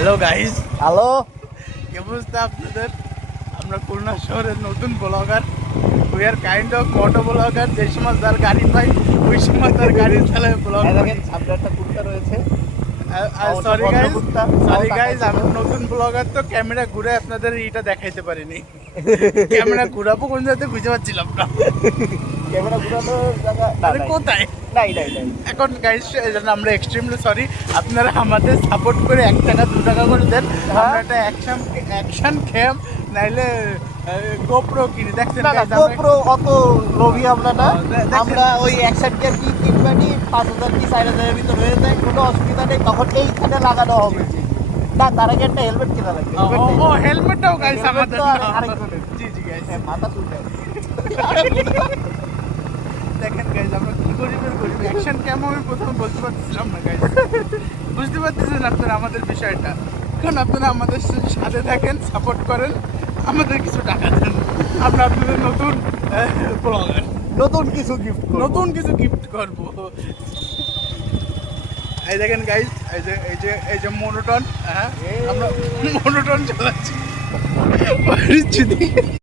Hello guys, hello. কি অবস্থা আপনাদের? আমরা খুলনা শহরের নতুন blogger, we are kind of moto blogger. যে সময় তার গাড়ি পাই ওই সময় তার গাড়ি চালায় ব্লগ করি। দেখেন সামনে একটা কুত্তা রয়েছে। সরি গাইস, কুত্তা আমি নতুন ব্লগার তো ক্যামেরা ঘুরে আপনাদের এটা দেখাইতে পারিনি। ক্যামেরা ঘুরাবো কোন জায়গাতে বুঝতে পারছিলাম না। ক্যামেরা ঘুরানোর জায়গা তাহলে কোথায়? নাই। এখন গাইস এজন্য আমরা এক্সট্রিমলি সরি। আপনারা আমাদের সাপোর্ট করে 1 টাকা 2 টাকা করে দেন। আমরা একটা অ্যাকশন ক্যাম নাইলে গোপ্রো কিনি। দেখছেন না, guys, গোপ্রো অত লোভী আমরা না। দেখেন। আমরা ওই অ্যাকশন ক্যাম কি কিনবানি 5,000 কি 4,000 এর ভিতর হয়ে যায়, কোনো অসুবিধা নেই। তখন এইখানে লাগানো হবে। না, তার আগে একটা হেলমেট কেনা লাগবে। ও হেলমেটটাও গাইস Helmet আমাদের তো না। আরেকজনের। জি গাইস, মাথা চুলবে। দেখেন গাইস আমরা কি গরিবের গরিব। অ্যাকশন ক্যাম আমি প্রথমে বলতে পারছিলাম না গাইস। বুঝতে পারতেছেন আপনারা আমাদের বিষয়টা? কারণ আপনারা আমাদের সাথে থাকেন, সাপোর্ট করেন, আমাদের কিছু টাকা দেন। আমরা আপনাদের নতুন ব্লগার, নতুন কিছু গিফট নতুন কিছু গিফট করব। এই দেখেন গাইস, এই যে মোনোটন, হ্যাঁ আমরা মোনোটন চালাচ্ছি।